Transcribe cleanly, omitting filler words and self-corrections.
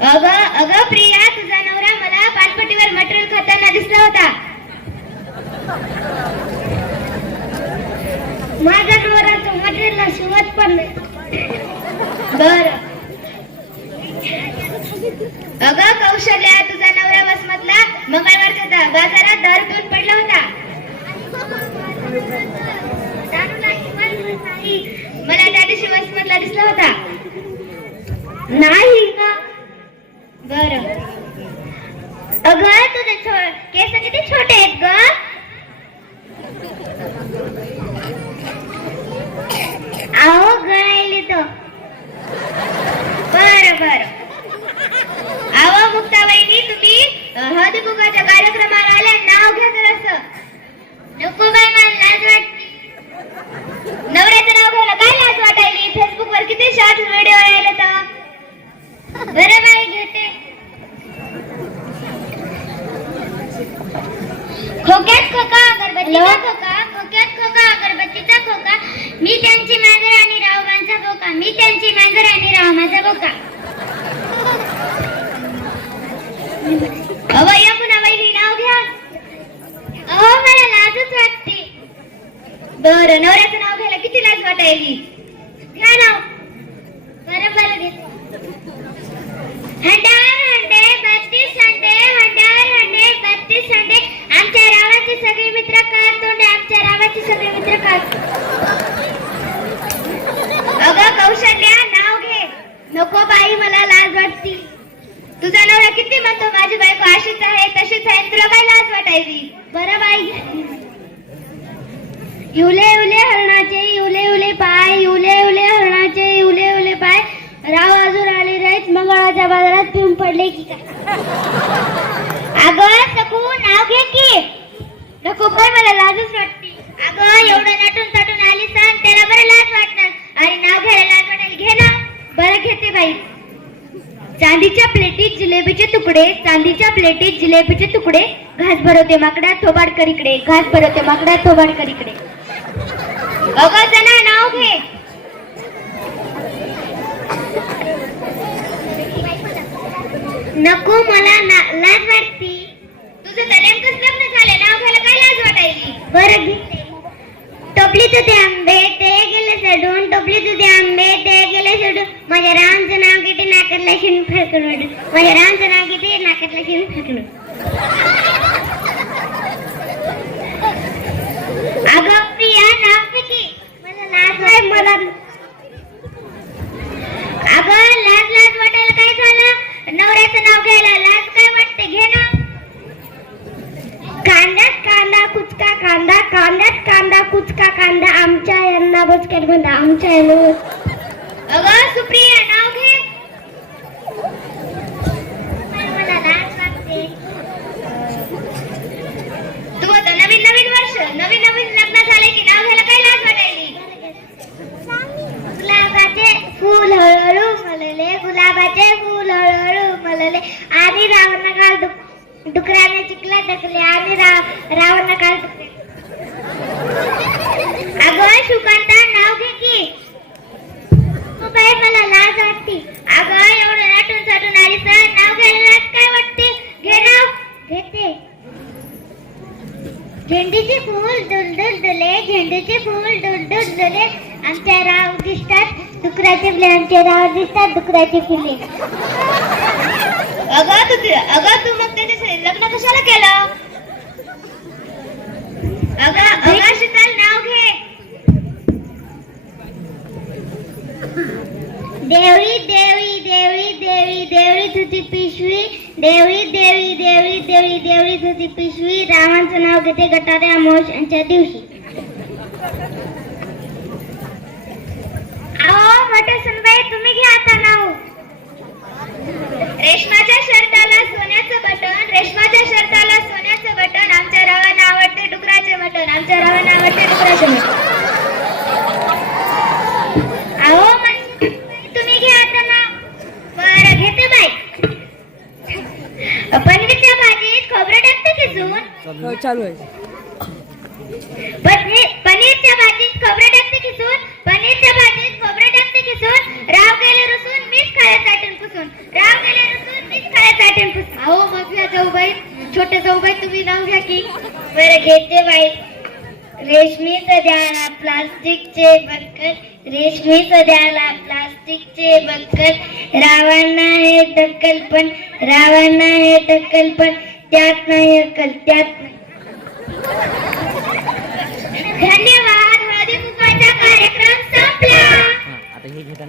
अगं प्रिया, तुझा नवरा मला पानपट्टीवर मटेरियल खाताना दिसला होता. माझा नवरा तो मटेरियलला शिवत पण नाही. बर. अगं कौशल्या, तुझा नवरा वसमतला मंगळवारच्या बाजारात दारू पिऊन पडला होता. मला त्या दिवशी वसमतला दिसला होता. नाही ना. बर. अगं तुझे केस किती छोटे आहेत ग. अहो गळायले तो. बर बर. अहो मुक्ताबाईनी, तुम्ही हळदी कुंकवाच्या कार्यक्रमाला आल्या, नाव घ्या तर असं. नको बाई, मला लाज वाटते. नवऱ्याचं नाव घ्यायला काय लाज वाटायली? फेसबुक वर किती शॉर्ट व्हिडिओ आले तर. बरं बाई, घेते. खोक्यात खोका, अगरबत्तीचा खोका, खोक्यात खोका, अगरबत्तीचा खोका. मी त्यांची मांजर आणि राव माझा बोका. मी त्यांची मांजर आणि राव माझा बोका. अवय्या पुन्हा बाई, नाव घ्या. अहो मला लाजच वाटते. बरं, नवऱ्याचं नाव घ्यायला किती लाज वाटायली? घ्या नाव. बरं बरं, घेते. हंड्यावर हंडे 32 हंडे, हंड्यावर हंडे 32 हंडे. आमच्या रावाची सगळी मित्र कात तोंडे, आमच्या रावाची सगळी मित्र कात. अगं कौशल्या, नाव घे. नको बाई, मला लाज वाटती. तुझा नवरा किती म्हणतो माझी बायको अशीच आहे तशीच आहे, तुला काय लाज वाटायची? बरं बाई. युले युले हरणाचे युले युले पाय, युले युले हरणाचे युले युले पाय. राव अजून आले नाहीत, मंगळवारच्या बाजारात पिऊन पडले की काय? अगं सखू, नाव घे की. नको बाई, मला लाजच वाटते. अगं एवढं नटून तटून आली सांग, त्याला बरं लाज वाटणार. आणि नाव घ्यायला लाज वाटेल. घे ना. बरं, घेते बाई. चांदीच्या प्लेटीत जिलेबीचे तुकडे, चांदीच्या प्लेटीत जिलेबीचे तुकडे. घास भरवते माकडा, थोबाड करीकडे. घास भरवते माकडा, थोबाड करीकडे. अगं जना, नाव घे. नको, मला लाज वाटती. तुझं तर नेमकंच लग्न झालं, नाव घ्यायला काय लाज वाटायली? बरं, घेते. टोपली तुझे आंबे ते गेले सडून, टोपली तुझे आंबे ते गेले सडून. माझ्या रामचं नाव किती, नाकातला शिन फरकून. माझ्या रामचं नाव किती, नाकातला शिन फरकून. अगं प्रिया, नाव किती? मला लाज वाट. मला अगं लाज वाटायला काय झालं? नवऱ्याचं नाव घ्यायला लाज काय वाटते? घे ना. कांद्यात कांदा कुचका कांदा, कांद्यात कांदा कुचका कांदा. आमच्या यांना बचक्यात बांधा, आमच्या यांना. अगं सुप्रिया, नाव घे. मला लाज वाटते. तू आता नवीन नवीन वर्ष, नवीन नवीन लग्न झाले की नाव घ्यायला काय लाज वाटायली? गुलाबाचे फूल हळूहळू मलले, गुलाबाचे फूल हळूहळू मलले. आणि रावण काल डुकराने चिखलात टाकले, आणि रावण काल. अगं सुकांता, नाव घे की. बाई, मला लाज वाटते. अगं एवढं नाटून साटून आली तर नाव घ्यायला लाज काय वाटते? घे नाव. घेते. झेंडूचे फूल डुलडुल डुले, झेंडूचे फूल डुलडुल डुले. आमच्या राव दिसतात डुकराचे पिल्ले, आमचे राव दिसतात डुकराचे पिल्ले. अगं तू मग त्याचे लग्न कशाला केलं? अगं शीतल, नाव घे. देवळी देवळी देवळी देवळी देवळी तुझी पिशवी, देवळी देवळी देवळी देवळी देवळी तुझी पिशवी. रामाचं नाव घेते गटाऱ्या अमावस्यांच्या दिवशी. अहो मोठे सुनबाई, तुम्ही घ्या आता नाव. रेशमाच्या शर्टाला सोन्याचं बटन, रेशमाच्या शर्टाला सोन्याचं बटन. आमच्या रावांना आवडते डुकराचे मटण, आमच्या रावांना आवडते डुकराचे मटण. अहो तुम्ही घ्या आता नाव. बरं, घेते बाई. पनीरच्या भाजीत खोबरं टाकते खिसून. चालू आहे. पनीरच्या भाजीत खोबरं टाकते खिसून, पनीरच्या भाजीत खोबरं टाकते खिसून. राव गेले रुसून, मीच खायला साठून पुसून. राव गेले रुसून, बरं घेते बाई. रेशमी सध्याला प्लास्टिकचे बक्कल, रेशमी सध्याला प्लास्टिकचे बक्कल, रावांना हे टक्कल पण, रावांना हे टक्कल पण, त्यात नाही अक्कल, त्यात नाही. धन्यवाद. हळदी कुंकवाचा कार्यक्रम संपला.